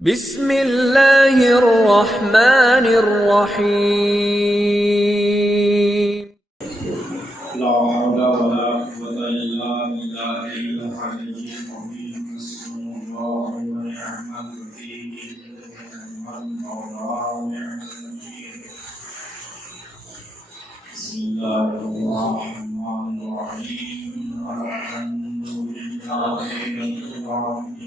बिस्मिल्लाहिर्रहमानिर्रहीम। ला हौला वला कुव्वता इल्ला बिल्लाहिल अलिय्यिल अज़ीम। हस्बुनल्लाहु व नि'मल वकील। नि'मल मौला व नि'मल नसीर। बिस्मिल्लाहिर्रहमानिर्रहीम। अल्हम्दुलिल्लाहि रब्बिल आलमीन।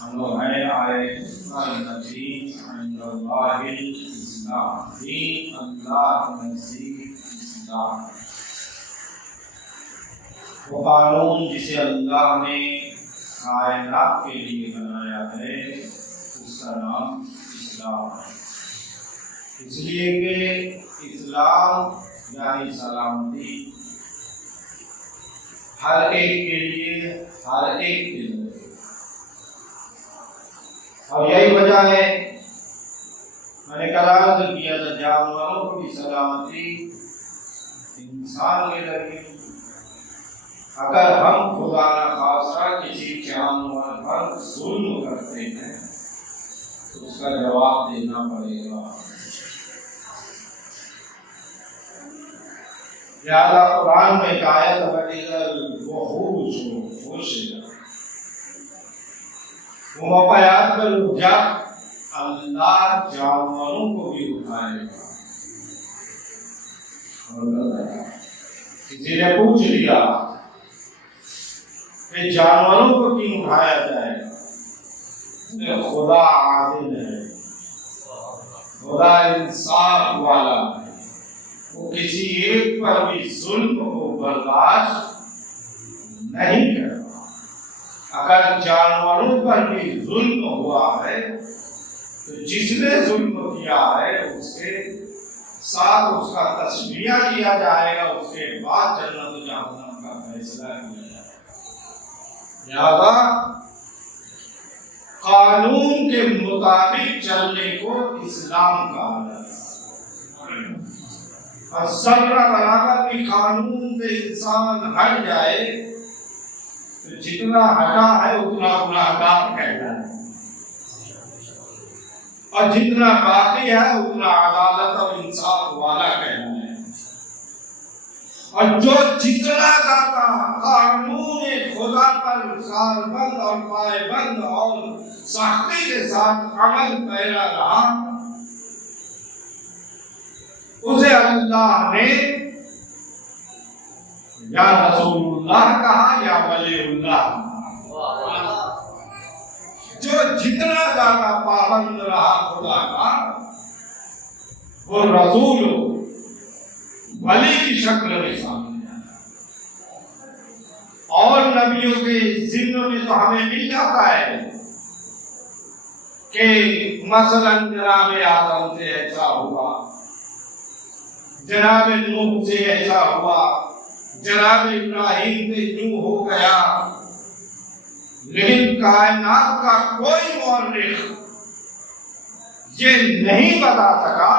हम लोग हैं आए नज़ीर अल्लाह इस्लाम दीन अल्लाह नज़ीर इस्लाम। वो कानून जिसे अल्लाह ने कायनात के लिए बनाया है उसका नाम इस्लाम है। इसलिए कि इस्लाम यानी सलामती हर एक के लिए, हर एक के लिए। और यही वजह है मैंने करार किया था जानवरों को भी सलामती इंसान के लगे। अगर हम खुदा न खासा किसी जानवर पर जुल्म करते हैं तो उसका जवाब देना पड़ेगा। ज़्यादा कुरान में आयत वो मौका याद कर लो जब अल्लाह जानवरों को भी उठाएगा। किसी ने पूछ लिया कि जानवरों को क्यों उठाया जाएगा? खुदा आदिल है, खुदा इंसाफ वाला है, वो किसी एक पर भी जुल्म को बर्दाश्त नहीं करता। अगर जानवरों पर भी जुल्म हुआ है तो जिसने जुल्म किया है उसके साथ उसका तस्बिया किया जाएगा, उसके बाद जन्नत जहन्नम का फैसला किया जाएगा। लिहाजा कानून के मुताबिक चलने को इस्लाम कहा जाता है। और सब्र बनाकर भी कानून से इंसान हट जाए तो जितना हटा है उतना गुनाहगार कहना है, और जितना बाकी है उतना अदालत और इंसाफ वाला कहना है। और जो जितना ज्यादा कानून खुदा पर सालबंद और पायबंद और सख्ती के साथ अमल पैरा रहा उसे अल्लाह ने या रसूलुल्लाह कहा या वलीउल्लाह। जो जितना ज्यादा पाबंद रहा खुदा का वो रसूल वली की शक्ल में सामने आया। और नबियों के जिम्मे में तो हमें मिल जाता है कि मसलन जनाब आदम से ऐसा हुआ, जनाब नूह से ऐसा हुआ, जनाब इब्राहिम से यूं हो गया। लेकिन कायनात का कोई मौलिक ये नहीं बता सका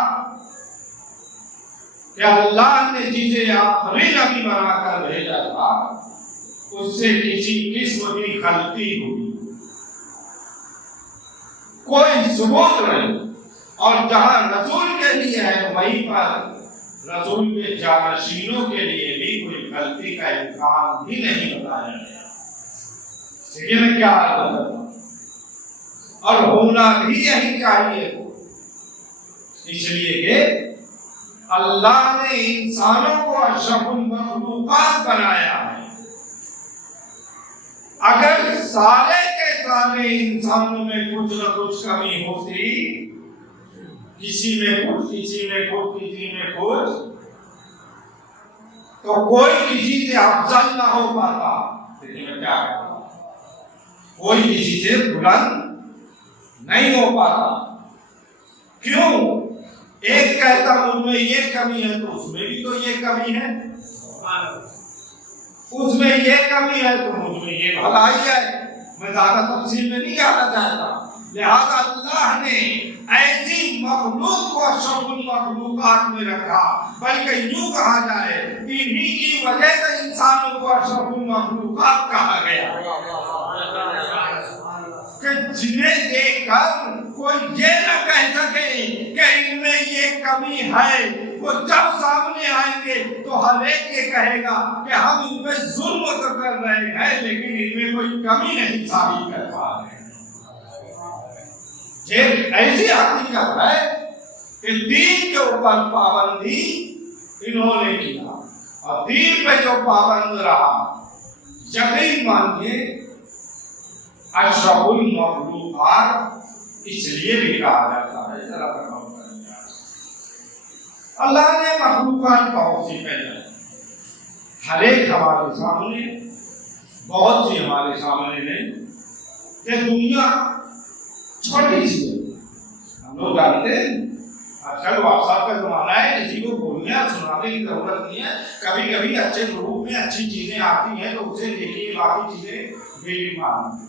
कि अल्लाह ने जिसे आखिरी नबी बनाकर भेजा था उससे किसी किस्म की गलती हुई, कोई सबूत नहीं। और जहां रसूल के लिए है वहीं पर रसूल के जानशीनों के लिए भी कोई गलती का इम्कान भी नहीं बताया गया। देखिए मैं क्या अर्थ करता हूं, और होना भी यही चाहिए, इसलिए कि अल्लाह ने इंसानों को अशरफुल मखलूकात बनाया है। अगर सारे के सारे इंसानों में कुछ न कुछ कमी होती, किसी में कुछ, किसी में कुछ, किसी में कुछ, तो कोई किसी से अफजल ना हो पाता। लेकिन क्या कोई किसी से बुलंद नहीं हो पाता। क्यों? एक कहता मुझमें ये कमी है तो उसमें भी तो ये कमी है, उसमें ये कमी है तो मुझमें ये भलाई है। मैं ज्यादा तफसील में नहीं जाना चाहता। लिहाजा अल्लाह ने ऐसी मखलूक को अशरफुल मखलूकात में रखा, बल्कि यूं कहा जाए इन्हीं की वजह से इंसानों को अशरफुल मखलूकात कहा गया कि जिन्हें देखकर कोई ये न कह सके कि इनमें ये कमी है। वो जब सामने आएंगे तो हर एक ये कहेगा कि हम इनमें जुल्म तो कर रहे हैं लेकिन इनमें कोई कमी नहीं साबित कर पा रहे। ये ऐसी हकीकत है कि दीन के ऊपर पाबंदी इन्होंने किया और दीन पे जो पाबंद रहा, यकीन मानिए अशरफुल मखलूकात इसलिए भी कहा जाता है। जरा अल्लाह ने मखलूकात बहुत सी पैदा, हर एक हमारे सामने, बहुत सी हमारे सामने नहीं। ये दुनिया छोटी सी है, हम लोग जानते हैं। आजकल व्हाट्सएप का जमाना है, किसी को बोलने और सुनाने की जरूरत नहीं है। कभी कभी अच्छे रूप में अच्छी चीजें आती हैं तो उसे देखिए, बाकी चीजें बेटी मानती।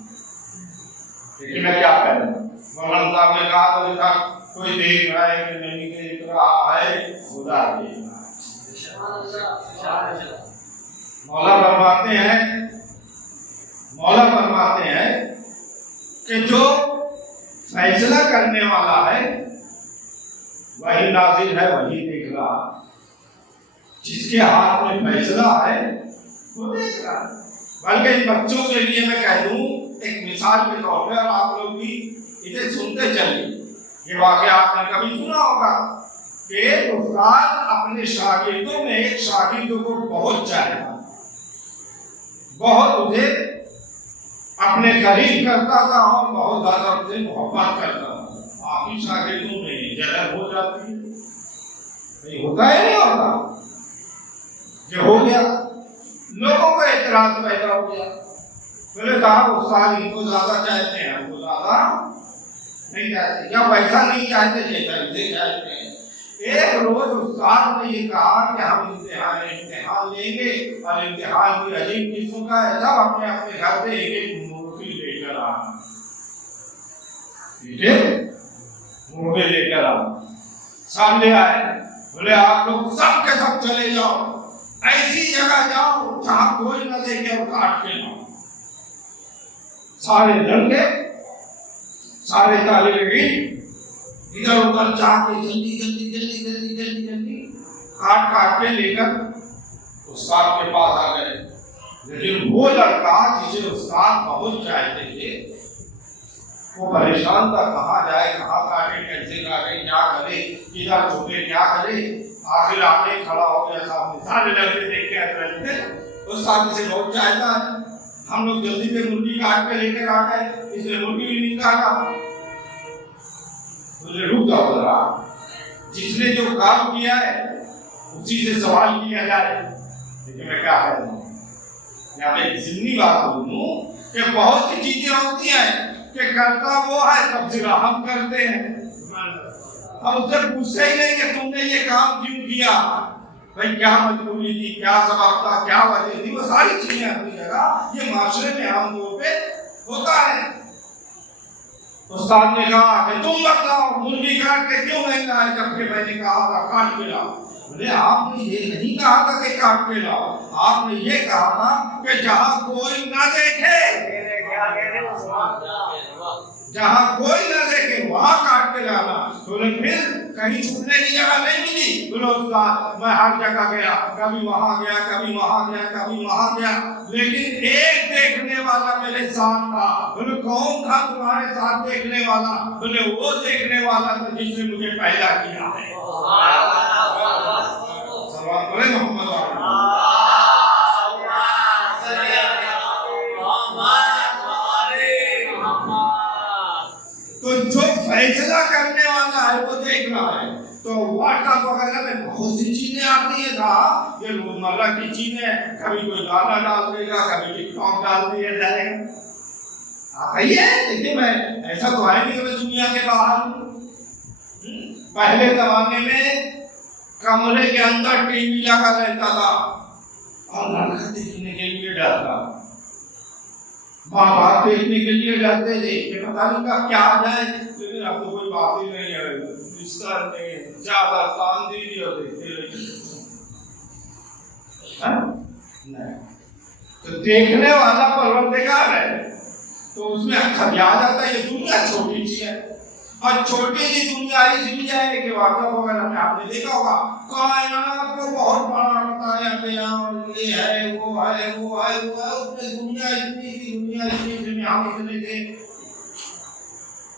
लेकिन मैं क्या कह रहा हूँ, मौलाना साहब ने कहा तो लिखा कोई देख रहा है कि नहीं देख रहा है, खुदा देख रहा है। मौला फरमाते हैं कि जो फैसला करने वाला है वही नाज़िर है, वही देख रहा। जिसके हाथ में फैसला है वो देख रहा। बल्कि इन बच्चों के लिए मैं कह दूं एक मिसाल के तौर पर, और आप लोग भी इसे सुनते चलिए। ये वाकया आपने कभी सुना होगा कि उस्ताद अपने शागिर्दों में एक शागिर्द को बहुत चाहेगा, बहुत उसे अपने करीब करता था और बहुत ज्यादा उसे मोहब्बत करता था। आपकी शागिर्दों में जलन हो जाती है, नहीं होता है, नहीं होता। जो हो गया, लोगों को एतराज पैदा हो गया, बोले साहब उस्ताद इनको ज्यादा चाहते हैं, हमको ज्यादा नहीं चाहते, या वैसा नहीं चाहते जैसा इसे चाहते हैं। एक रोज उस्ताद ने ये कहा कि हम इम्तिहान लेंगे और इम्तिहान भी अजीब किस्म का है, सब अपने अपने घर से एक एक मूर्ति लेकर आ, मूर्ति लेकर आ, सब ले आए। बोले आप लोग सब के सब चले जाओ, ऐसी जगह जाओ जहां कोई न देखे और काट के लाओ। सारे लड़के, सारे तालिब इल्म इधर उधर जाके जल्दी जल्दी जल्दी जल्दी जल्दी जल्दी काट के लेकर उस्ताद के पास आ गए। लेकिन वो लड़का जिसे उस्ताद बहुत चाहते थे वो परेशान था, कहाँ जाए, कहाँ काटे, कैसे काटे, क्या करे, किधर छुपे, क्या करे। आखिर आके खड़ा हो गया सामने, सारे लड़के देख के रहे थे उस्ताद से बहुत चाहता है, हम लोग जल्दी से मुर्गी काट के लेकर आ गए, इसने मुर्गी भी नहीं काटा। मुझे रुक जाओ जरा, जिसने जो काम किया है उसी से सवाल किया जाए। लेकिन मैं क्या कह रहा हूँ, यहाँ पे जितनी बात बोलूं कि बहुत सी चीजें होती हैं कि करता वो है तब सिर्फ हम करते हैं, हम उससे पूछते ही नहीं कि तुमने ये काम क्यों किया, भाई क्या मजबूरी थी, क्या सबब था, क्या वजह थी। वो सारी चीजें अपनी जगह ये माशरे में आमतौर पे होता है। उस्ताद ने कहा कि तुम बताओ मुर्गी काट के क्यों नहीं लाए, जबकि मैंने कहा था काट के लाओ। बोले आपने ये नहीं कहा था कि काट के लाओ, आपने ये कहा था कि जहां कोई ना देखे, जहां कोई ना देखे वहां काट के लाना। बोले फिर कहीं छुपने की जगह नहीं मिली? बोलो उस्ताद मैं हर जगह गया, कभी वहां गया, कभी वहां गया, कभी वहां गया, लेकिन एक देखने वाला मेरे साथ था। बोले कौन था तुम्हारे साथ देखने वाला? बोले वो देखने वाला था जिसने मुझे पैदा किया है। बोले मोहम्मद तो जो फैसला करने वाला है वो देख रहा है। तो व्हाट्सएप वगैरह में बहुत सी चीजें आती है था, ये रोजमर्रा की चीजें, कभी कोई गाना डाल देगा, कभी टिकटॉक डाल दिया जाएगा। आइए देखिए, मैं ऐसा तो है नहीं कि मैं दुनिया के बाहर हूँ। पहले जमाने में कमरे के अंदर टीवी लगा रहता था और लड़का देखने के लिए डरता, माँ बाप देखने के लिए डरते थे कि पता नहीं का क्या आ जाए। लेकिन अब तो कोई बात ही नहीं है, इसका ज्यादा तान दीजिए और देखते रहिए। तो देखने वाला परवरदिगार है, तो उसमें खरिया जाता है। ये दुनिया छोटी सी है, और छोटी सी दुनिया इसलिए है कि व्हाट्सएप वगैरह में आपने देखा होगा कायनात को बहुत बड़ा बताया गया, और ये है वो है वो है वो है, उसमें दुनिया इतनी सी जिसमें हम इतने थे,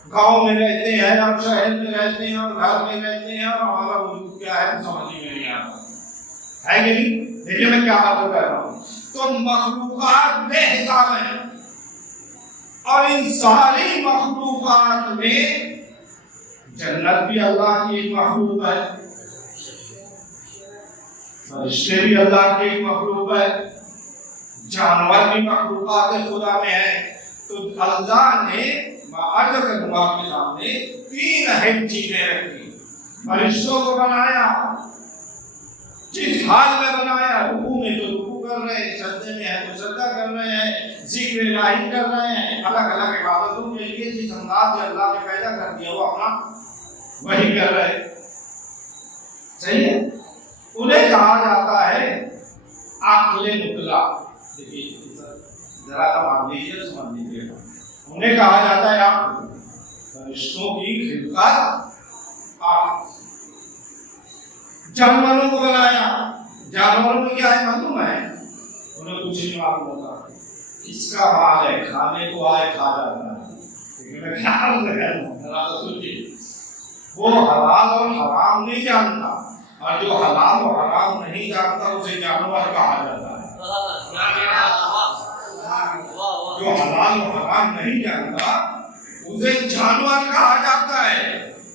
गांव में रहते हैं और शहर में रहते हैं और घर में रहते हैं, और हमारा वजूद क्या है समझ ही नहीं आता है कि नहीं? देखिए मैं क्या बात कर रहा हूँ। तो मखलूकात बेहिसाब है, और इन सारी मखलूकात में जन्नत भी अल्लाह की एक मखलूक है, फरिश्ते भी अल्लाह की एक मखलूक है, जानवर भी मखलूकात खुदा में है। तो अल्लाह ने अर्ज करूंगा आपके सामने तीन अहम चीजें रखी। फरिश्तों को बनाया, जिस हाल में बनाया, रुकू में तो रुकू कर रहे हैं, सजदे में है तो सजदा कर रहे हैं, जिक्र इलाही कर रहे हैं, अलग अलग इबादतों के लिए जिस अंदाज से अल्लाह ने पैदा कर दिया वो अपना वही कर रहे हैं। सही है? उन्हें कहा जाता है आक़िल मुतला। देखिए जरा सा मान लीजिए, समझ लीजिए, उन्हें कहा जाता है आक़िल, फरिश्तों की खिलकत। जानवरों को बनाया, जानवरों में क्या है मालूम है? उन्हें कुछ नहीं मालूम होता किसका माल है, खाने को आए खा जाता है। लेकिन ख्याल रखें, वो हलाल और हराम नहीं जानता, और जो हलाल और हराम नहीं जानता उसे जानवर कहा जाता है। जो हलाल और हराम नहीं जानता उसे जानवर कहा जाता है।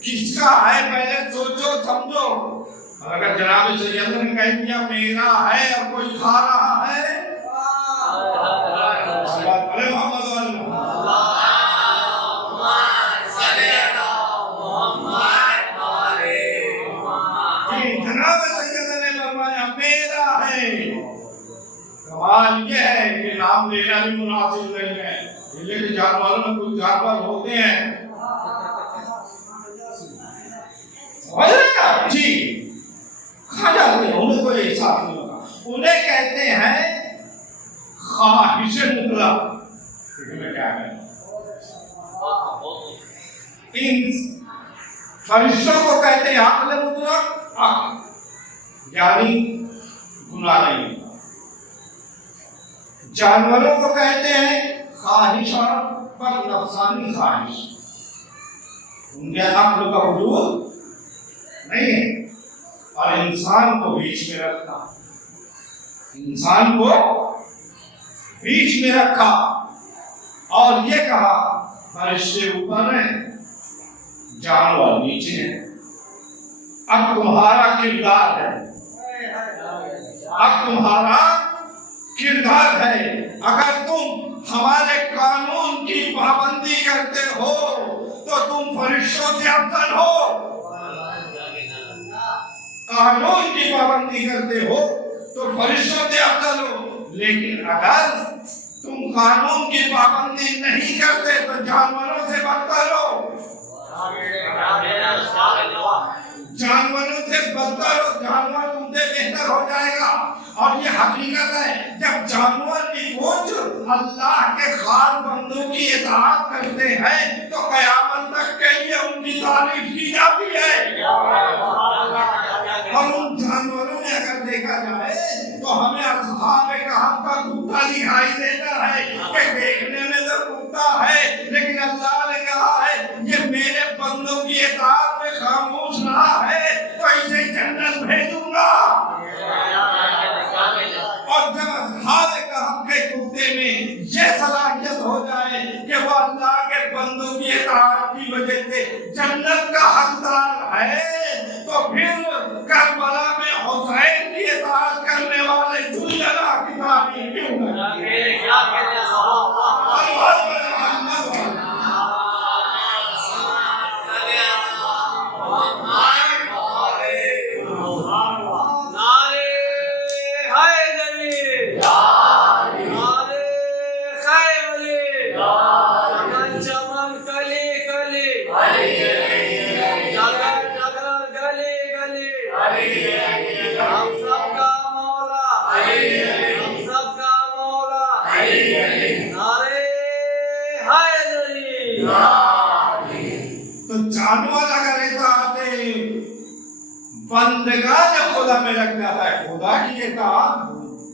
किसका है पहले सोचो समझो। अगर जनाब सैयद ने कह दिया मेरा है और कोई खा रहा है, अरे मोहम्मद सवाल ये है कि नाम लेना भी मुनासिब नहीं है, लेकिन जानवरों में कुछ जानवर होते हैं जी खा जाते हैं, उन्हें कोई एहसास नहीं होता। उन्हें कहते हैं ख्वाहिश मुतला। क्या है? इन फरिश्तों को कहते हैं अक्ल मुतलक, यानी गुनाह नहीं। जानवरों को कहते हैं ख्वाहिश पर नफसानी ख्वाहिश, उनके अक्ल का वजूद नहीं है। और इंसान को बीच में रखा, इंसान को बीच में रखा और ये कहा फरिश्ते ऊपर हैं, जानवर नीचे हैं। अब तुम्हारा किरदार है, अब तुम्हारा किरदार है। अगर तुम हमारे कानून की पाबंदी करते हो तो तुम फरिश्तों से अफजल हो। कानून की पाबंदी करते हो तो फरिश्तों से अफजल हो, लेकिन अगर तुम कानून की पाबंदी नहीं करते तो जानवरों से बदतर हो। जानवरों से बदतर और जानवर तुमसे बेहतर हो जाएगा। और ये हकीकत है, जब जानवर भी कुछ अल्लाह के खास बंदों की इताअत करते हैं तो क़यामत तक के लिए उनकी तारीफ की जाती है। और उन जानवरों में अगर देखा जाए तो हमें असहाब कहफ का कुत्ता दिखाई देता है कि देखने में तो कुत्ता है, लेकिन अल्लाह ने कहा है ये मेरे बंदों की इताअत में खामोश रहा है तो इसे जन्नत भेजूंगा। और जब असहाब कहफ के कुत्ते में ये सलाहियत हो जाए कि वो अल्लाह के बंदों की इताअत की वजह से जन्नत का हकदार है, तो फिर करबला में हुसैन की इताअत करने वाले जुल्लला की तारीफ क्यों करें? तो जानवर अगर इताअत बंदगान खुदा में लग जाता है, खुदा की इताअत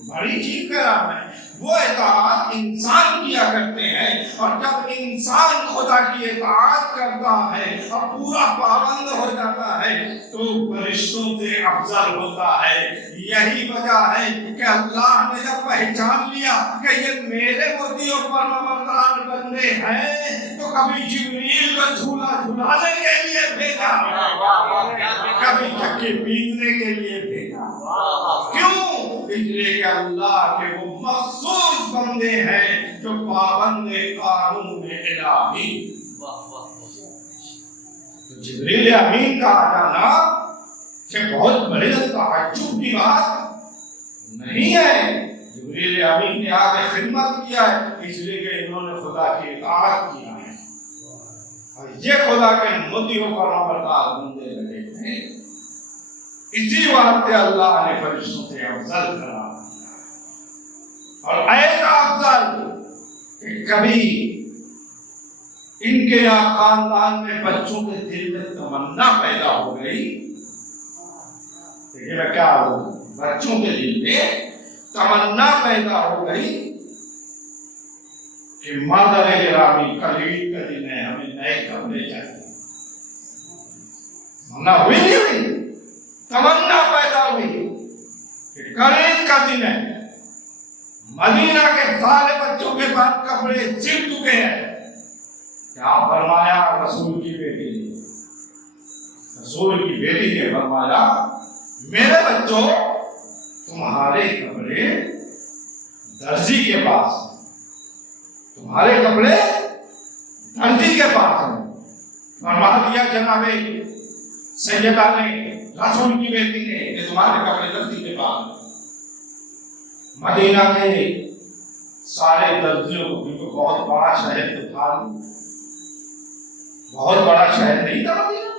बड़ी चीज का नाम है, वो इताअत इंसान किया करते हैं। और जब इंसान खुदा की इताअत करता है और पूरा पाबंद हो जाता है तो फरिश्तों से अफजल होता है। यही वजह है कि अल्लाह ने जब पहचान लिया कि ये मेरे मोती और फरमाबरदार बंदे हैं तो कभी जिब्रील को झूला झुलाने के लिए भेजा, कभी चक्के पीटने के लिए भेजा। क्यों? इसलिए कि अल्लाह के वो मखसूस बंदे हैं जो पाबंदे कानून इलाही। तो जिब्रील अमीन का आ जाना कि बहुत बड़ी ताज्जुब की बात नहीं है। जिब्रील अमीन ने आगे खिदमत किया है इसलिए कि इन्होंने खुदा की इताअत किया है और ये खुदा के मोतियों पर फरमाबरदार बंदे लगे थे। इसी वास्ते अल्लाह ने फरिश्तों से अफजल करा और ऐसा अफजल कि कभी इनके यहाँ खानदान में बच्चों के दिल में तमन्ना पैदा हो गई। देखिए मैं क्या बोलूं, बच्चों के दिल में तमन्ना पैदा हो गई कि मदर गिरामी कल ईद का दिन है, हमें नए कपड़े चाहिए। तमन्ना हुई नहीं हुई? तमन्ना पैदा हुई कि कल ईद का दिन है, मदीना के सारे बच्चों के पास कपड़े सिल चुके हैं। क्या फरमाया रसूल की बेटी ने? रसूल की बेटी ने फरमाया मेरे बच्चों तुम्हारे कपड़े दर्जी के पास, तुम्हारे कपड़े दर्जी के पास हैं। फरमा दिया जनाबे सैयदा ने, रसूल की बेटी ने, कि तुम्हारे कपड़े दर्जी के पास। मदीना के सारे दर्जियों को, क्योंकि बहुत बड़ा शहर था, बहुत बड़ा शहर नहीं था मदीना,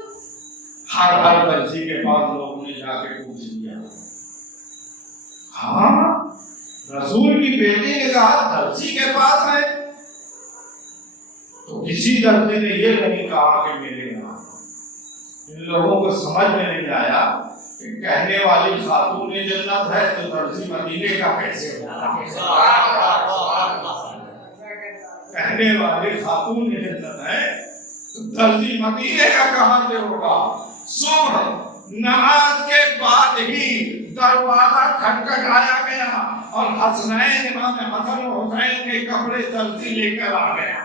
हर दर्जी के पास लोगों ने जाके पूछ लिया। हाँ, रसूल की बेटी ने कहा दर्जी के पास है, तो किसी दर्जी ने ये नहीं कहा कि मेरे यहाँ। इन लोगों को समझ में नहीं आया कि कहने वाली खातून जन्नत है तो दर्जी मदीने का कैसे होगा? कहने वाली खातून जन्नत है तो दर्जी मदीने का कहां से होगा? सुबह नमाज के बाद ही दरवाजा खटखटाया गया और हसनैन इमाम हसन और हुसैन के कपड़े दर्जी लेकर आ गया।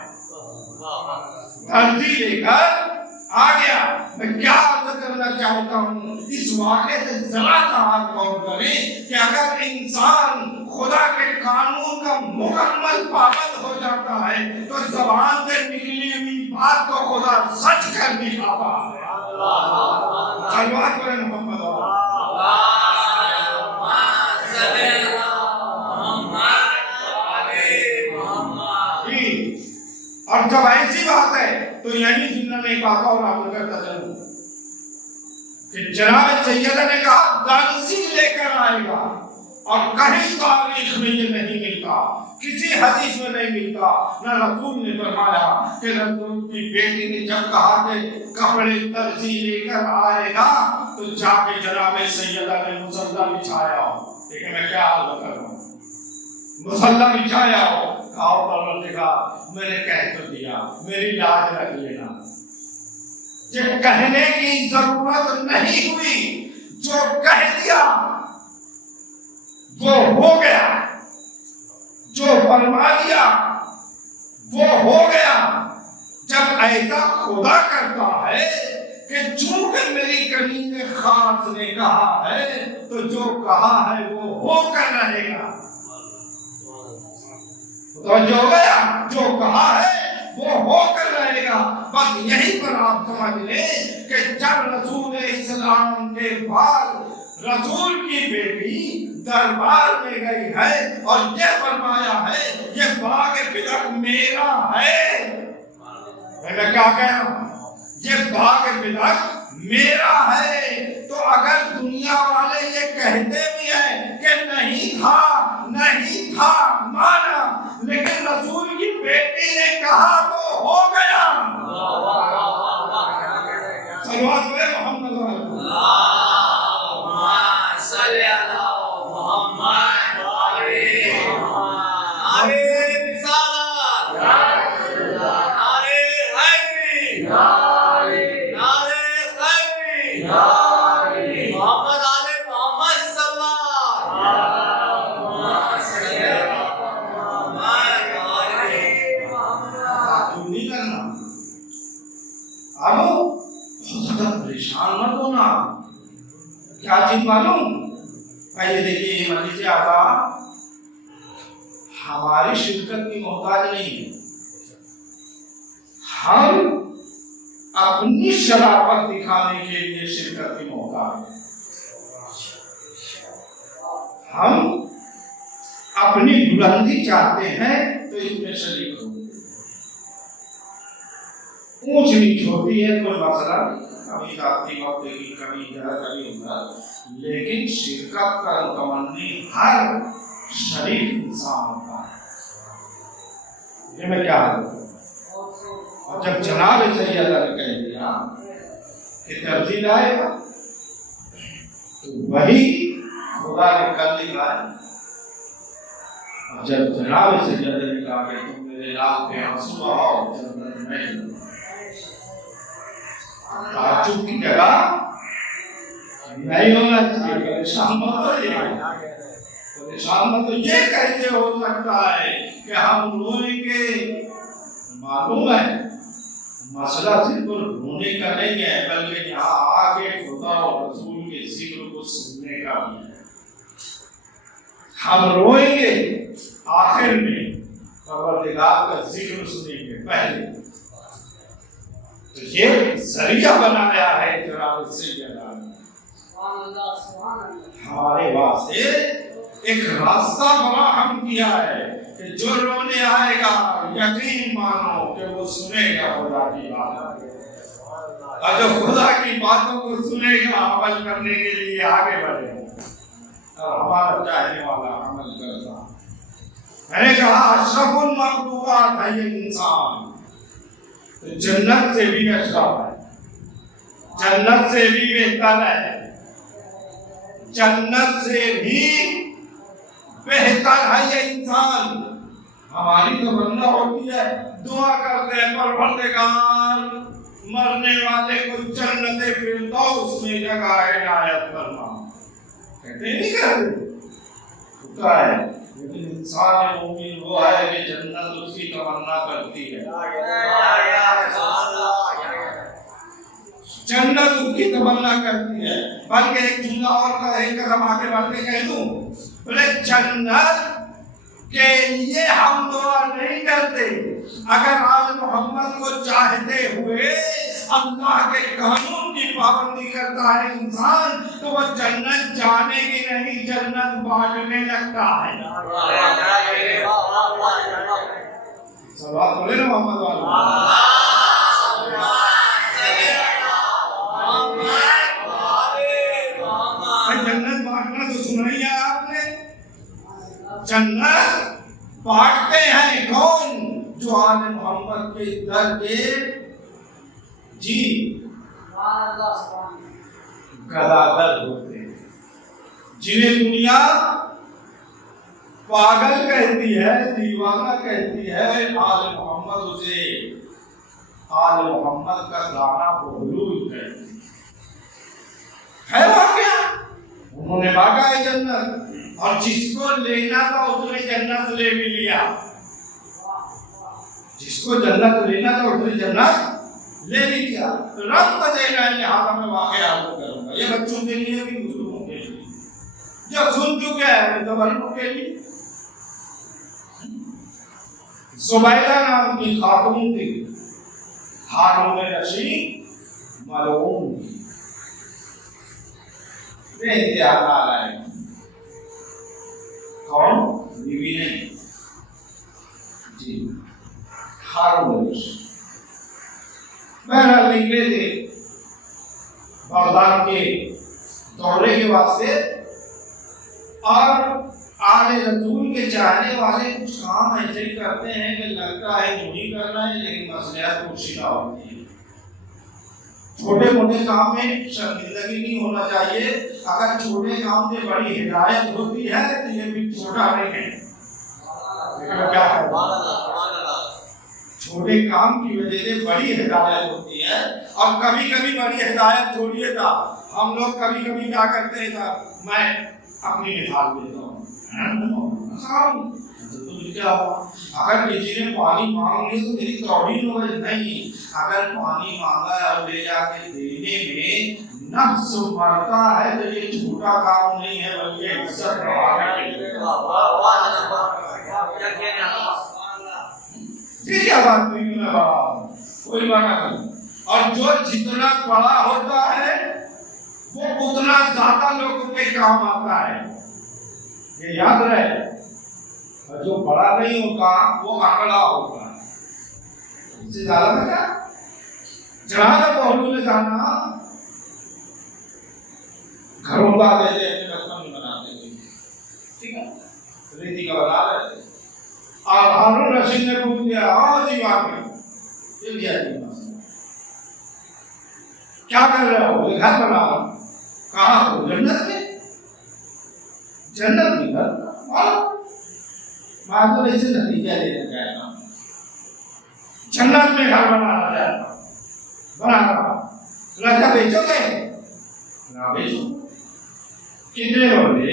दर्जी लेकर आ गया। मैं क्या अर्ज करना चाहता हूँ, इस वाक़े से जरा सा आप गौर करें कि अगर इंसान खुदा के कानून का मुकम्मल पाबंद हो जाता है तो ज़बान से निकली हुई बात को खुदा सच कर दिखाता है। सल्लल्लाहु अलैहि और जब ऐसी बात है तो यही सुनना नहीं पाता और आप करता चलूं। कि जनाब सैयदा ने कहा दर्जी लेकर आएगा, और कहीं तारीख में ये नहीं मिलता, किसी हदीस में नहीं मिलता। ना रसूल ने फरमाया कि रसूल की बेटी ने जब कहा कि कपड़े दर्जी लेकर आएगा तो जाके जनाब सैयदा ने मुसल्ला बिछाया। लेकिन मैं क्या हाल कर रहा हूँ, मुसल्ला बिछाया हो और परवरदिगार मैंने कह तो दिया, मेरी लाज रख लेना। ये कहने की जरूरत नहीं हुई, जो कह दिया वो हो गया, जो फरमा दिया वो हो गया। जब ऐसा खुदा करता है कि चूंकि मेरी करीम खास ने कहा है तो जो कहा है वो होकर रहेगा। तो जो गया, जो कहा है वो होकर रहेगा। बस यहीं पर आप समझ लें कि जब रसूल इस्लाम के बाद रसूल की बेटी दरबार में गई है और ये फरमाया है ये बाग फिदक मेरा है। मैं क्या कह रहा हूँ, ये बाग फिदक मेरा है। तो अगर दुनिया वाले ये कहते भी हैं कि नहीं था, नहीं था, माना, लेकिन रसूल की बेटी ने कहा तो हो गया। सल्लल्लाहु अलैहि परेशान मत होना। क्या चीज मालूम? पहले देखिए मजीद आज़ाद हमारी शिरकत की मोहताज नहीं है, हम अपनी शराफत दिखाने के लिए शिरकत की मोहताज है। हम अपनी बुलंदी चाहते हैं तो इसमें शरीक हो। ऊंच नीच होती है कोई मसला, कभी जाती वक्त की कभी इधर कभी उधर, लेकिन शिरकत का तमन्नी हर शरीफ इंसान होता है। ये मैं क्या और जब जनाब सैयदा ने कह दिया कि तरजीह लाएगा तो वही खुदा ने कर लिखा है। जब जनाब सैयदा ने कहा कि तुम मेरे लाल पे आंसू बहाओ, जन्नत में ताज्जुब की जगह नहीं होना चाहिए। परेशान मत होइए, परेशान मत होइए। ये कैसे हो सकता है कि हम रोएंगे? मालूम है मसला सिर्फ रोने का नहीं है, बल्कि यहाँ आके खुदा और रसूल के जिक्र को सुनने का भी है। हम रोएंगे आखिर में, परवरदिगार का जिक्र सुनेंगे पहले। तो ये जरिया बनाया है जनाब सैयदा ने हमारे वास्ते, एक रास्ता फराहम किया है कि जो रोने आएगा यकीन मानो कि वो सुनेगा खुदा की बात, और जो खुदा की बातों को सुनेगा अमल करने के लिए आगे बढ़ेगा और हमारा चाहने वाला अमल करता। मैंने कहा अशरफुल मखलूकात है ये इंसान, तो जन्नत से भी अशरफ है, जन्नत से भी बेहतर है, जन्नत से भी बेहतर है ये इंसान। हमारी तो तमन्ना होती है, दुआ करते हैं परवरदिगार मरने वाले को जन्नत फिरदौस में जगह इनायत फरमा, कहते नहीं करते होता है। लेकिन इंसान मोमिन वो है कि जन्नत उसकी तमन्ना करती है, जन्नत उसकी तमन्ना करती है। बल्कि एक जुमला और का एक कदम आगे बढ़ के कह दूं, बोले जन्नत के लिए हम दुआ नहीं करते। अगर आज मोहम्मद को चाहते हुए अल्लाह के कानून की पाबंदी करता है इंसान, तो वो जन्नत जाने की नहीं, जन्नत बांटने लगता है। सवाल बोले ना मोहम्मद वाला। जन्नत बांटते हैं कौन? जो आले मोहम्मद के दर के जी गदादर होते हैं, जिन्हें दुनिया पागल कहती है, दीवाना कहती है, आले मोहम्मद उसे आले मोहम्मद का गाना बहलूल कहती है। वाकया उन्होंने मांगा है जन्नत, और जिसको लेना था उसने जन्नत ले भी लिया। जिसको जन्नत लेना था उसने जन्नत ले भी लिया। रब देना लिहाजा में वाकया आपको करूंगा, ये बच्चों के लिए भी बुजुर्गों के लिए, जो सुन चुके हैं तो बड़ों के लिए। जुबैदा नाम की खातून थी, हारून रशीद मलऊन थी, कौन? बीवी नहीं जी, हारून रशीद। बहरहाल निकले थे बगदाद के दौरे के वास्ते, और आले रसूल के चाहने वाले कुछ काम ऐसे ही करते हैं कि लगता है नहीं करना है, लेकिन मसलियत कुर्सियां होती है। छोटे मोटे काम में शर्मिंदगी नहीं होना चाहिए। अगर छोटे काम से बड़ी हिदायत होती है तो ये भी छोटा नहीं है। क्या है? छोटे काम की वजह से बड़ी हिदायत होती है। और कभी कभी बड़ी हिदायत छोड़िए था, हम लोग कभी कभी क्या करते हैं था, मैं अपनी मिसाल देता हूँ। क्या हुआ? अगर किसी ने पानी मांग लिया तो मेरी तौहीन हो गई? नहीं। अगर पानी मांगा और ले जाके देने में नफ्स मरता है तो ये छोटा काम नहीं है, बल्कि इज्जत बढ़ाने के लिए। क्या बात नहीं, मैं बड़ा कोई माना नहीं। और जो जितना बड़ा होता है वो उतना ज्यादा लोगों के काम आता है, ये याद रहे। और जो बड़ा नहीं होता वो अकड़ा होता है, इससे ज्यादा क्या जहां बहलू ने जाना घरों का देते अपने बचपन में बनाते थे, ठीक है, रेती का बना रहे थे। और हारून रशीद ने पूछ दिया, आओ दीवार में, ये भी है क्या कर रहे हो? घर बना रहा। कहाँ हो? जन्नत में। जन्नत में घर मैं तो ऐसे नतीजा लेना चाहता हूँ, जन्नत में घर बनाना चाहता हूँ, बना रहा। लड़का बेचोगे? ना बेचो। कितने बोले?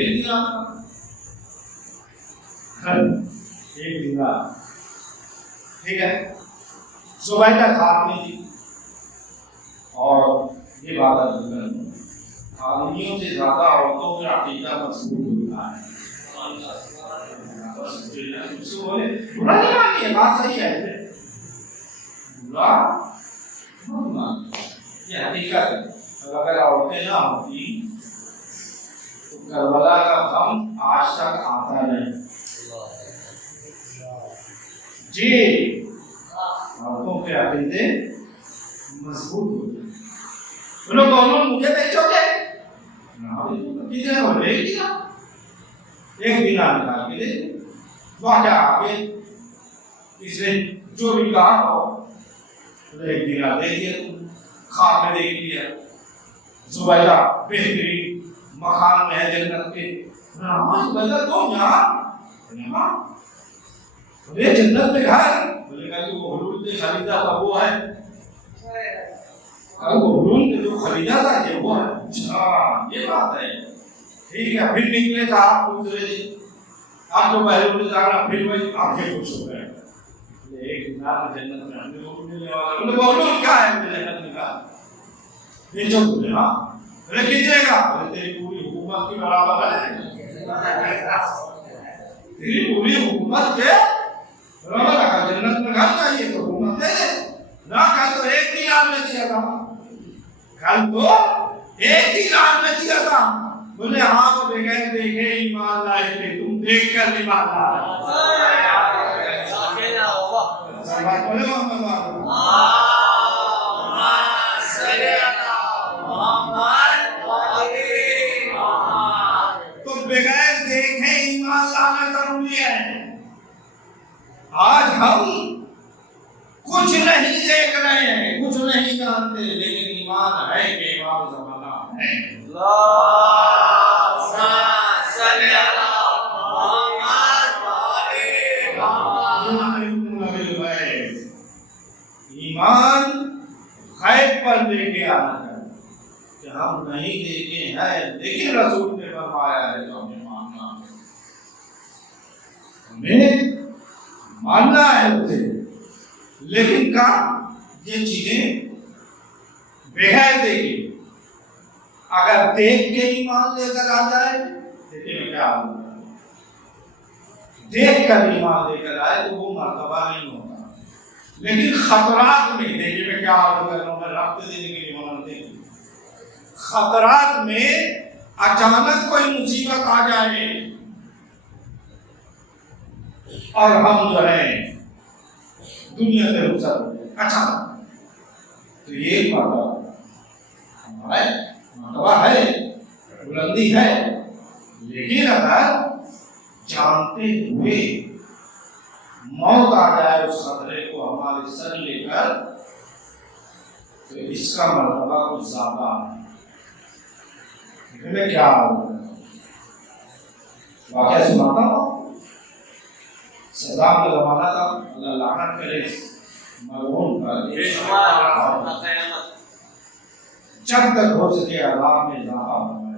एक दिना, ठीक है। सुबह तक खाद में थी, और ये बात आदमियों से ज्यादा औरतों का अकीदा मजबूत होता है। बोले बुरा नहीं मानिए, बात सही है, बुरा मत मानिए, ये हकीकत है। अगर औरतें ना होती तो करबला का गम आज तक आता नहीं जी। औरतों के अकीदे मजबूत होते। बोलो दोनों मुझे बेचोगे? कितने बोले? एक दिन निकाल के दे, वाक़या आगे इसने जो भी कहा हो एक दिन दे दिया, ख्वाब में देख लिया। जुबैदा बेहतरीन मकान में है जन्नत के। जुबैदा तुम यहाँ? अरे जन्नत में घर? बोलेगा कि वो हुलूल से खरीदा था वो है। अरे वो हुलूल ने जो खरीदा था ये वो है। अच्छा ये बात है, ठीक है। फिर निकले साहब दूसरे दिन, आप तो पहले उन्हें जाना, फिर वही आंखें खुश हो गए। एक दिनार जन्नत में हमने वो मिलने वाला, उन्हें बोलो क्या है मुझे जन्नत में का? ये जो बोले हाँ, अरे कीजिएगा, अरे तेरी पूरी हुकूमत की बराबर है, तेरी पूरी हुकूमत के बराबर है। जन्नत में घर चाहिए तो हुकूमत दे दे ना, कल तो एक दिनार में दिया था, कल तो एक दिनार में दिया था। बोले हाँ, वो बगैर देखे ईमान लाए थे, तुम देख कर ईमान लाए। तो बगैर देखे ईमान लाना जरूरी है। आज हम कुछ नहीं देख रहे हैं, कुछ नहीं जानते, लेकिन ईमान है कि इमाम ज़माना है। ईमान गैब पर लेके आना है कि हम नहीं देखे हैं, लेकिन रसूल ने फरमाया है तो हमें मानना है, हमें मानना है उसे। लेकिन क्या ये चीजें बगैर देखे अगर देख के ईमान लेकर आ जाए, देखिए क्या होगा, देख कर ईमान लेकर आए तो वो मर्तबा नहीं होता। लेकिन खतरात में देखिए मैं क्या होगा, मैं रब्त देने के लिए मानते हैं, खतरात में अचानक कोई मुसीबत आ जाए और हम जो है दुनिया से रुखसत हो जाए अचानक, तो ये मर्तबा है, बुलंदी है। लेकिन अगर जानते हुए मौत आ जाए उस खतरे को हमारे सर लेकर, तो इसका मर्तबा कुछ ज्यादा है। क्या वाकया सुनाता हूँ, सदाम का जमाना था, अल्लाह लानत करे मरहूम पर, जब तक हो सके अज़ाब में इजाफा होना,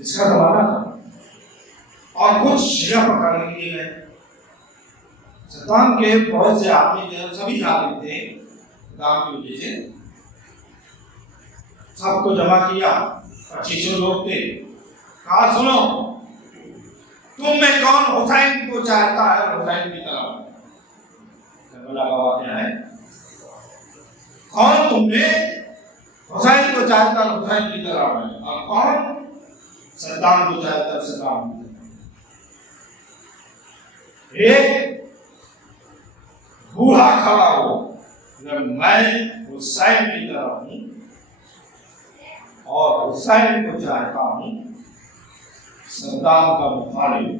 इसका जमाना था। और कुछ शिया पकड़ लिए गए, सद्दाम के बहुत से आदमी थे, सभी जालिम थे, सद्दाम की वजह से सबको जमा किया, 2500 लोग थे, कहा सुनो तुम में कौन हुसैन को चाहता है, हुसैन की तरफ, करबला का वाक़या है, कौन तुम में हुसैन को चाहता है, हुसैन की तरफ है, और कौन सद्दाम को चाहता है, सद्दाम की तरफ। एक बूढ़ा खड़ा हो, मैं हुसैन की तरफ हूं और हुसैन को चाहता हूं, सद्दाम का मुखालिफ।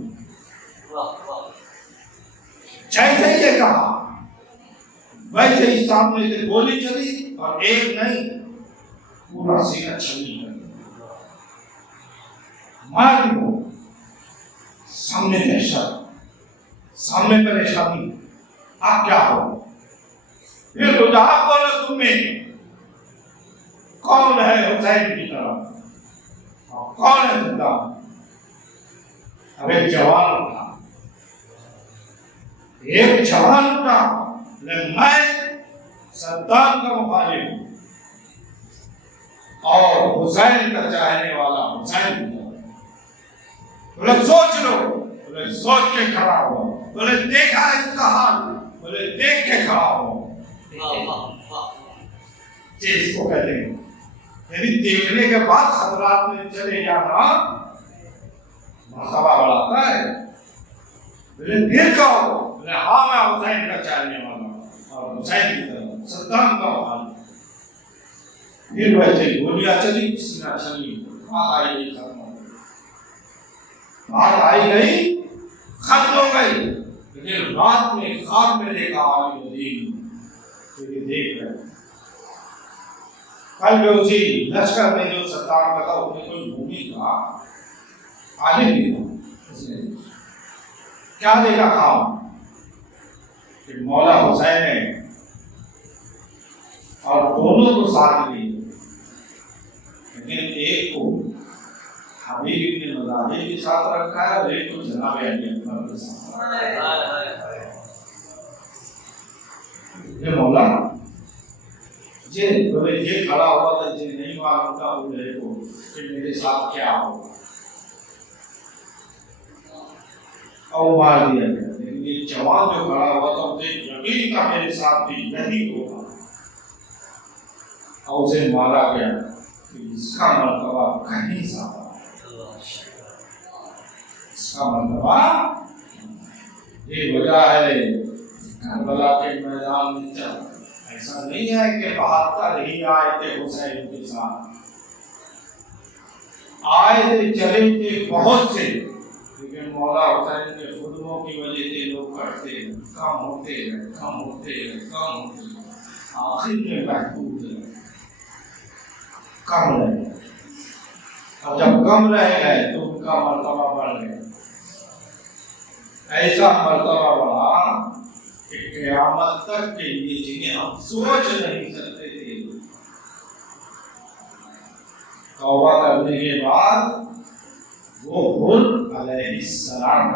जैसे ये कहा वैसे ही सामने से गोली चली, और एक नहीं पूरा सीना छली मार दी। सामने दहशत, सामने परेशानी, आप क्या हो? फिर तो जहां बोलो तुम्हें कौन है हुसैन की तरफ और कौन है सद्दाम? अब एक जवान उठा, मैं सद्दाम का मुखालिफ हूं और हुसैन का चाहने वाला हुसैन की तरफ। बोले सोच लो, बोले सोच के खड़ा हो, बोले देखा इसका हाल, बोले देख के खड़ा हो। इसको कहते हैं, यदि देखने के बाद खतरात में चले जाना मर्तबा बढ़ाता है। बोले फिर कहो, बोले हाँ मैं हुसैन का चाहने वाला और हुसैन की तरफ, सद्दाम का मुखालिफ। फिर वैसे गोलियां चली, सीना चली, बाहर आई गई, बाहर आई गई, खत्म हो गई। लेकिन रात में ख्वाब में देखा आगे देख रहे कल जो उसी लश्कर में जो सद्दाम का था, उसमें कोई भूमि था आगे नहीं था। उसने क्या देखा ख्वाब कि मौला हुसैन है और दोनों को साथ लिए, लेकिन एक को हबीब इब्न मुजाहिर के साथ रखा है और एक को जनाब अली अकबर के साथ। ये मौला जे बोले ये खड़ा हुआ था, जे नहीं मालूम था बोले को कि मेरे साथ क्या होगा, और मार दिया गया। लेकिन ये जवान जो खड़ा हुआ था मुझे यकीन था मेरे साथ भी यही होगा, और उसे मारा गया। इसका मर्तबा कहीं ज्यादा, इसका मर्तबा ये वजह है करबला के मैदान में चल। ऐसा नहीं है कि 72 ही आए थे हुसैन के साथ आए थे चले थे बहुत से, लेकिन मौला हुसैन के खुदमों की वजह से लोग करते कम होते आखिर में महबूब कम रहे, और जब कम रह गए तो उनका मर्तबा बढ़ गया। ऐसा मर्तबा बढ़ा कि क़यामत तक के लिए जिन्हें हम सोच नहीं सकते थे, तौबा करने के बाद वो हुर अलैहिस्सलाम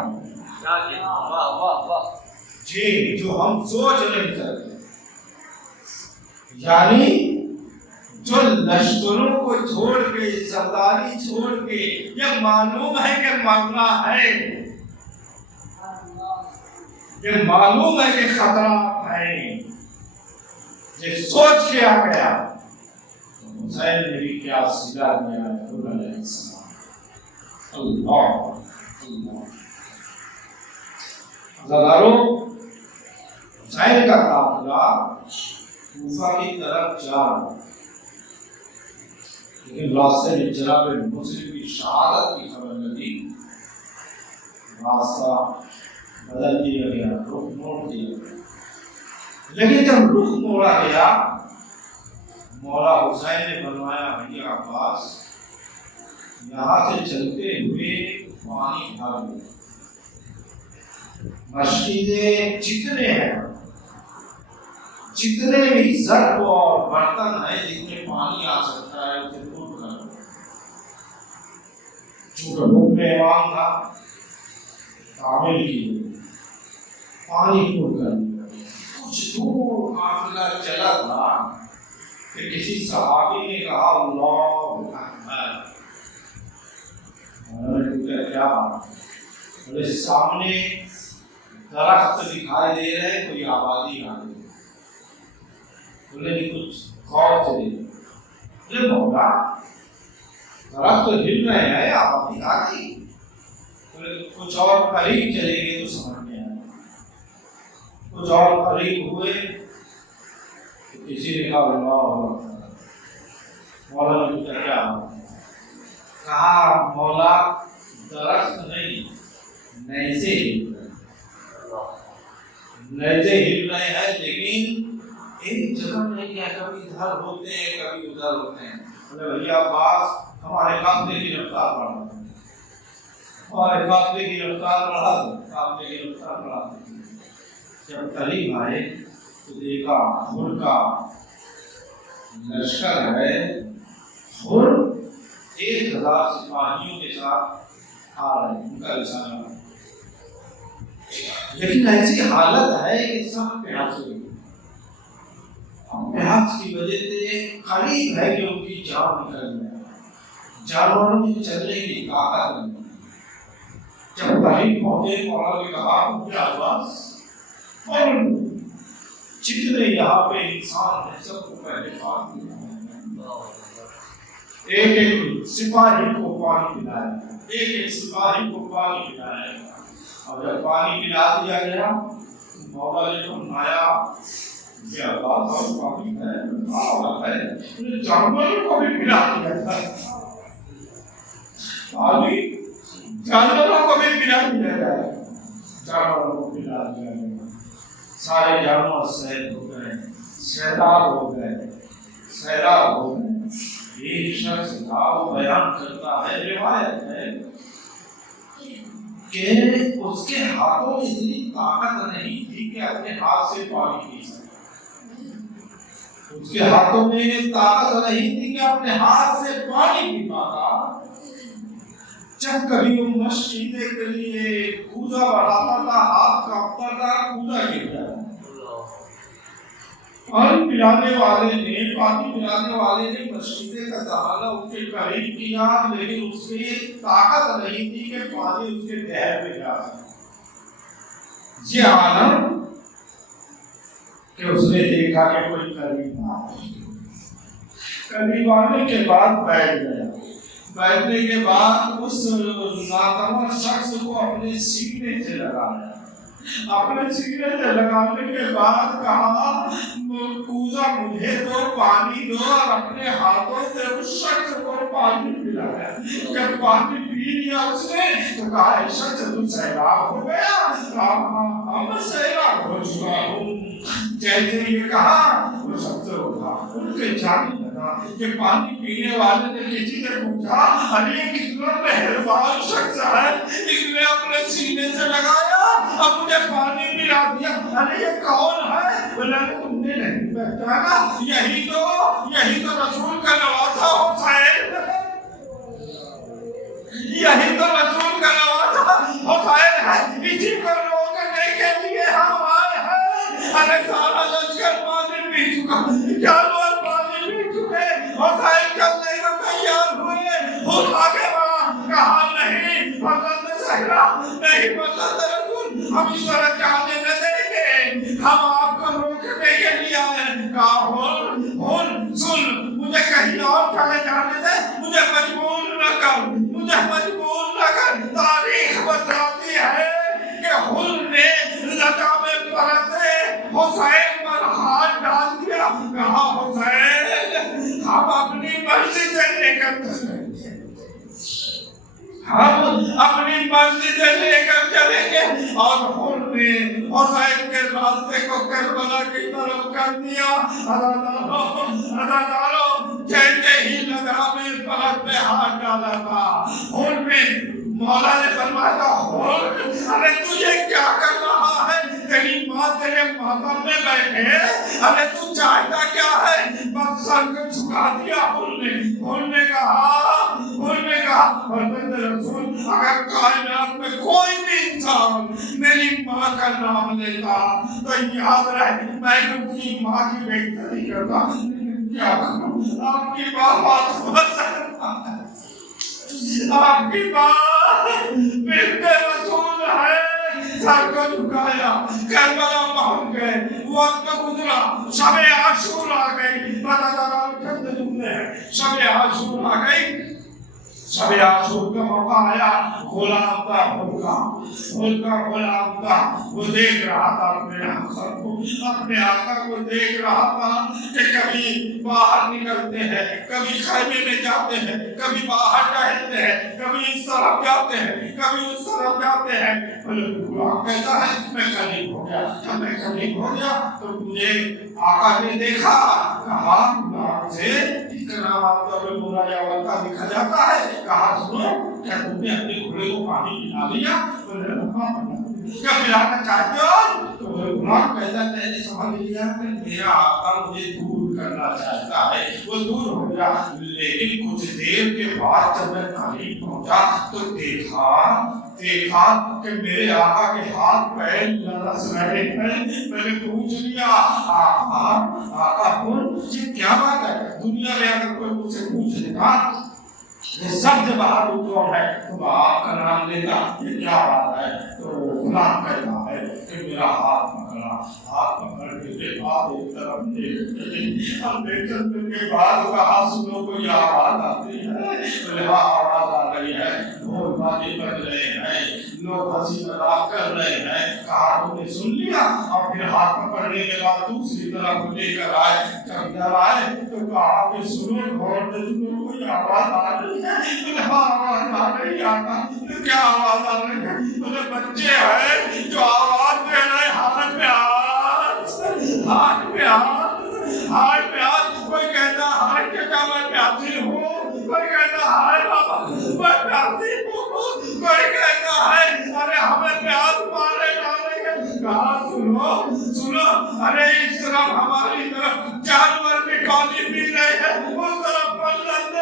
जी, जो हम सोच नहीं सकते, यानी जो लश्करों को छोड़ के, सरदारी छोड़ के, ये मालूम है कि मरना है, ये मालूम है कि खतरा है, ये सोच के आ गया। हुसैन ने भी क्या सिला दिया है अल्लाह अल्लाह। हुसैन का काफिला कूफा की तरफ जा, लेकिन रास्ते में जनाब मुस्लिम की शहादत की खबर लगी, रास्ता बदल दिया गया, रुख मोड़ दिया गया। लेकिन जब रुख मोड़ा गया, मौला हुसैन ने बनवाया भैया अब्बास, यहाँ से चलते हुए पानी भर लो, मस्जिदें जितने हैं, जितने भी ज़र्फ़ और बर्तन है जिनमें पानी आ सकता है उसे दूर कर लो। चूंकि हुक्म इमाम था, तामील की पानी पूर कर दिया। कुछ दूर काफिला चला था कि किसी सहाबी ने कहा अल्लाहु अकबर। उन्होंने पूछा क्या? बोले सामने दरख्त दिखाई दे रहे, कोई आबादी आ गई। बोले नहीं, कुछ गौर से देखो। बोले मौला दरख्त तो हिल रहे हैं, आबादी आ गई। बोले कुछ और करीब चलेंगे तो समझ में आए। कुछ और करीब हुए तो किसी ने कहा मौला ने पूछा क्या? कहा मौला दरख्त नहीं, नैज़े हिल रहे हैं, लेकिन एक जगह नहीं है, कभी इधर होते हैं कभी उधर होते हैं। बोले भैया पास हमारे काफिले की रफ्तार बढ़ा, हमारे काफिले की रफ्तार बढ़ा दो, काफिले की रफ्तार बढ़ा दो। जब करीब आए तो देखा हुर का लश्कर है, हुर 1000 सिपाहियों के साथ आ रहे हैं, उनका निशाना। लेकिन ऐसी हालत है कि सब प्यासे, प्यास की वजह से करीब है कि उनकी जान निकल जाए, जानवरों की चलने की ताकत नहीं। जब करीब पहुंचे मौला ने कहा मुझे आवाज, और जितने यहाँ पे इंसान है सबको पहले पानी पिलाया, एक एक सिपाही को पानी पिलाया, एक एक सिपाही को पानी पिलाया। और जब पानी पिला दिया गया, मौला ने फरमाया क्या बात और पानी है, जानवरों को भी पिला दिया था, पानी जानवरों को भी पिला दिया जाए, जानवरों को पिला दिया गया। सारे जानवर सैर हो गए, सैराब हो गए, सैराब हो गए। एक शख्स था, वो बयान करता है, रिवायत है कि उसके हाथों में इतनी ताकत नहीं थी कि अपने हाथ से पानी पी सके। उसके हाथों में ताकत नहीं थी कि अपने हाथ से पानी पी पाता। जब कभी वो मस्जिद के लिए कूदा बढ़ाता था, हाथ कांपता था, कूदा गिर जाता। पानी पिलाने वाले ने मस्जिद का दहाना उसके करीब किया, लेकिन उसके ताकत नहीं थी कि पानी उसके गहर में जा सके। ये आलम कि उसने देखा कि कोई करीब आने के बाद बैठ गया। बैठने के बाद उस नातवा शख्स को अपने सीने से लगाया अपने सीने से लगाने के बाद कहा, पूजा मुझे दो, पानी दो, और अपने हाथों से उस शख्स को पानी पिलाया। जब पानी पी लिया उसने तो कहा, ऐसा तू सैलाब हो गया? हम सैलाब हो चुका हूँ। जैसे ये कहा वो सबसे उठा, उनके जाने लगा कि पानी पीने वाले ने किसी से पूछा, अरे कितना मेहरबान शख्स है, इसने अपने सीने से लगाया, अब मुझे पानी पिला दिया। अरे ये कौन है? बोला, तुमने नहीं पहचाना, यही तो रसूल का नवासा हुसैन, यही तो रसूल का नवासा हुसैन है। इसी को रोकने के लिए हम आए हैं। अरे सारा लश्कर पानी पी चुका, जानवर पानी पी चुके, हुसैन चलने को तैयार हुए। खुद आगे बढ़ा, कहा नहीं फजल सहरा, नहीं फजल रसूल, हम इस तरह जाने न देंगे, हम आपको रोकने के लिए आए। कहा, सुन, मुझे कहीं और चले जाने दे, मुझे मजबूर न कर, मुझे मजबूर न कर। तारीख बताती है कि हुल ने लता में परसे हुसैन पर हाथ डाल दिया। कहा, हुसैन हम अपनी मर्जी से लेकर चलेंगे, हम अपनी मर्जी से लेकर चलेंगे। और हुल ने हुसैन के रास्ते को करबला की तरफ कर दिया। अदादारो जैसे ही लगा में परत पे हाथ डाला था, हुल में मौला ने फरमाया, अरे तू ये क्या कर रहा है? तेरी माँ तेरे मातम में बैठे, अरे तू चाहता क्या है? बस सर को झुका दिया हुल ने कहा, रसूल, अगर कायनात में कोई भी इंसान मेरी माँ का नाम लेता तो याद रहे मैं उसकी माँ की बेइज्जती करता। क्या करूं? आपकी माँ आपकी माँ बिल्कुल रसूल है। सर को झुकाया, करबला पहुंच गए, वक्त गुजरा, शब-ए आशूर आ गई। पता लगा चंद जुमले हैं, शब-ए आशूर आ गई। शब-ए आशूर का मौका आया, गुलाम था उनका गुलाम था, वो देख रहा था अपने आका को देख रहा था कि कभी बाहर निकलते हैं, कभी खैमे में जाते हैं, कभी बाहर टहलते हैं, कभी इस तरफ जाते हैं, कभी उस तरफ जाते हैं। गुलाम कहता है, मैं करीब हो गया। जब मैं करीब हो गया तो मुझे आका ने देखा, कहा, गुलाम से इतना बुरा या वल्का दिखा जाता है। कहा, सुनो, क्या तुमने अपने घोड़े को पानी पिला लिया? क्या पिलाना चाहते हो? तो गुलाम कहता है, मैंने समझ लिया कि मेरा आका मुझे दूर करना चाहता है, वो दूर हो गया। लेकिन कुछ देर के बाद जब मैं करीब पहुंचा तो देखा कि मेरे आका के हाथ पैर लरस रहे हैं। मैंने पूछ लिया, आका ये क्या बात है? दुनिया में अगर कोई मुझसे पूछ लेता सबसे बाहर कौन है तो आपका नाम लेता, ये क्या बात है? तो गुलाम कहता है कि मेरा हाथ पकड़ के बाद एक तरफ देखने के बाद कहा, सुनो कोई आवाज आती है? बोले, हाँ आवाज आ रही है, ढोल बाजे बज रहे हैं, लोग हंसी मजाक कर रहे हैं। कहा, तुमने सुन लिया? और फिर हाथ पकड़ने के बाद दूसरी तरफ लेकर आए। जब आए तो कहा कि सुनो, गौर से सुनो, कोई आवाज आ रही है? हाँ आवाज आ रही आता। तो क्या आवाज आ रही है? बोले, बच्चे हैं जो आवाज दे रहे, हाथ पे हाथ। कोई कहता हाय चाचा मैं प्यासी हूँ, कोई कहता हाय बाबा मैं प्यासी हूँ, कोई कहता है अरे हमें प्यास मारे डालेंगे। कहा, सुनो, अरे इस तरफ हमारी तरफ जानवर भी पानी पी रहे हैं, उस तरफ पर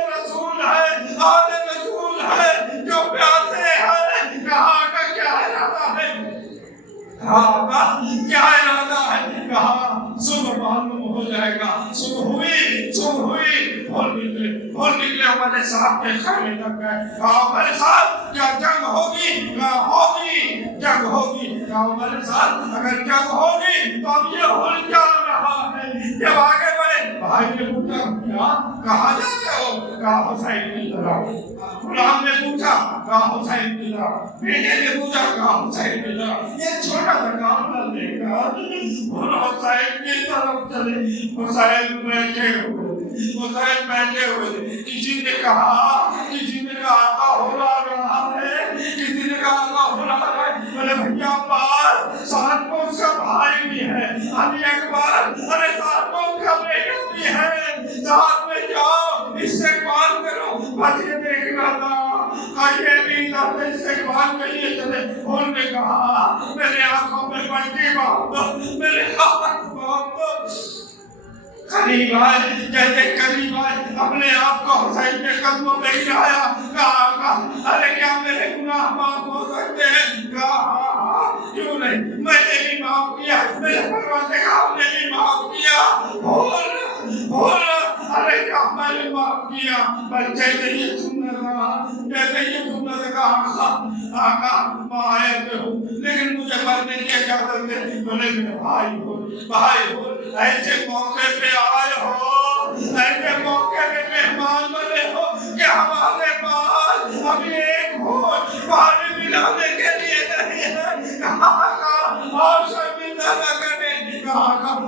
रसूल है, आले रसूल है जो प्यासे है। कहा का क्या इरादा है? क्या इरादा है? कहा, सुबह मालूम हो जाएगा। सुबह हुई और निकले हमारे साहब के खाने तक गए। कहा, हमारे साथ क्या जंग होगी? जंग होगी। कहा, हमारे साथ अगर जंग होगी तो अब ये हो क्या रहा है? जब आगे बढ़े भाई ने पूछा क्या कहा जाते हो, कहा हुसैन की तरफ। गुलाम ने पूछा, कहा हुसैन की तरफ। बेटे ने पूछा, कहा हुसैन की तरफ। ये छोटा सा काफिला लेकर हुसैन की तरफ चले। हुसैन बैठे हुए थे। किसी ने कहा का हो रहा है, किसी ने कहा हो रहा है। बोले भैया पास साथ में उसका भाई भी है, अली अकबर, अरे साथ में उसका बेटा भी है, साथ में जाओ इस्तेमाल करो। बस ये देखना था, ये भी इस्तेमाल के लिए चले। उन्होंने कहा मेरे आंखों में पट्टी बांध दो, मेरे हाथ बांध दो। करीब आए, जैसे करीब आए अपने आप को हुसैन के कदमों में गिराया। कहा अरे क्या मेरे गुनाह माफ हो सकते हैं? कहा क्यों नहीं, मैंने भी माफ किया, मेरे परवरदिगार ने भी माफ किया। बोल अरे क्या मैंने माफ किया। बच्चे ने ये सुनना था आका माए में हूँ, लेकिन मुझे मरने की इजाजत दे। बोले मेरे भाई हो ऐसे मौके पे आए हो, ऐसे मौके पे मेहमान बने हो कि हमारे पास अभी एक भोज पानी मिलाने के लिए नहीं है। और शर्मिंदा न करने,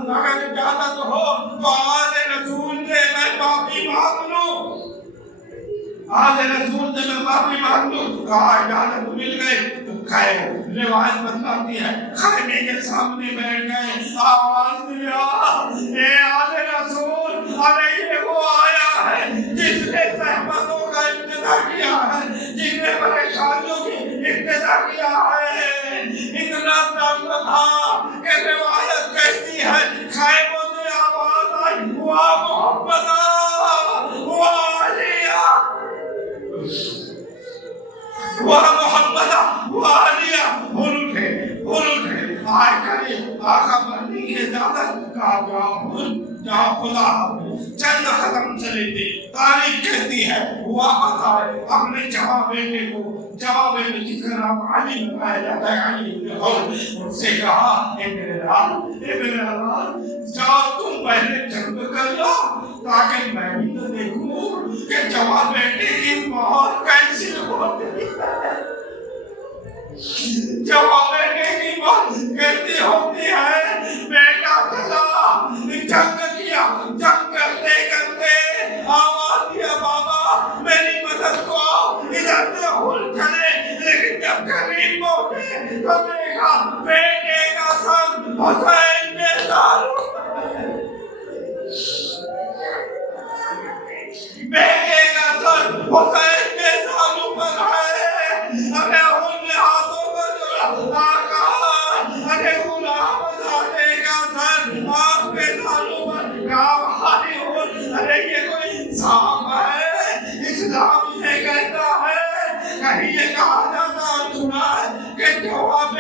अगर इजाजत हो तो आने रसूल से मैं माफी मांग लूं, आने रसूल से मैं माफी मांग लूं। कहा इजाजत मिल गई। खाए रिवायत बतलाती है, खाने के सामने बैठ गए, आवाज दिया ए आले रसूल, अरे ये वो आया है जिसने सहमतों का इंतजार किया है, जिसने परेशानियों की इंतजार किया है। इतना दर्द था कि रिवायत कहती है खाए मुझे आवाज आई, वाह मोहम्मद वाह अलिया, वाह मोहम्मद वाह अलिया। उठे आए करे आका बनने की इजाजत। कहा जाओ खुदा चंद कदम चले थे। तारीख कहती है वापस आए अपने जवाब बेटे को, जवाब बेटे जिसका नाम अली बताया जाता है, अली और उससे कहा ए मेरे लाल जाओ तुम पहले जंग कर लो ताकि मैं भी तो देखूं कि जवाब बेटे की मौत कैसी होती है। जवाब बेटे की मौत कैसी होती है। बेटा चला जंग किया, जंग करते करते आवाज दिया बाबा मेरी मदद को आओ, इधर से हुल चले। लेकिन जब करीब पहुंचे तो देखा बेटे का सर हुसैन के दारू, बेटे का सर हुसैन के दारू पर है। अरे उनने हाथों को जोड़ा, आका अरे गुलाम सादे का सर आपके दारू पर। अरे ये कोई इंसाफ है? इस्लाम से कहता है, कहीं ये कहा जाता सुना है कि जवाब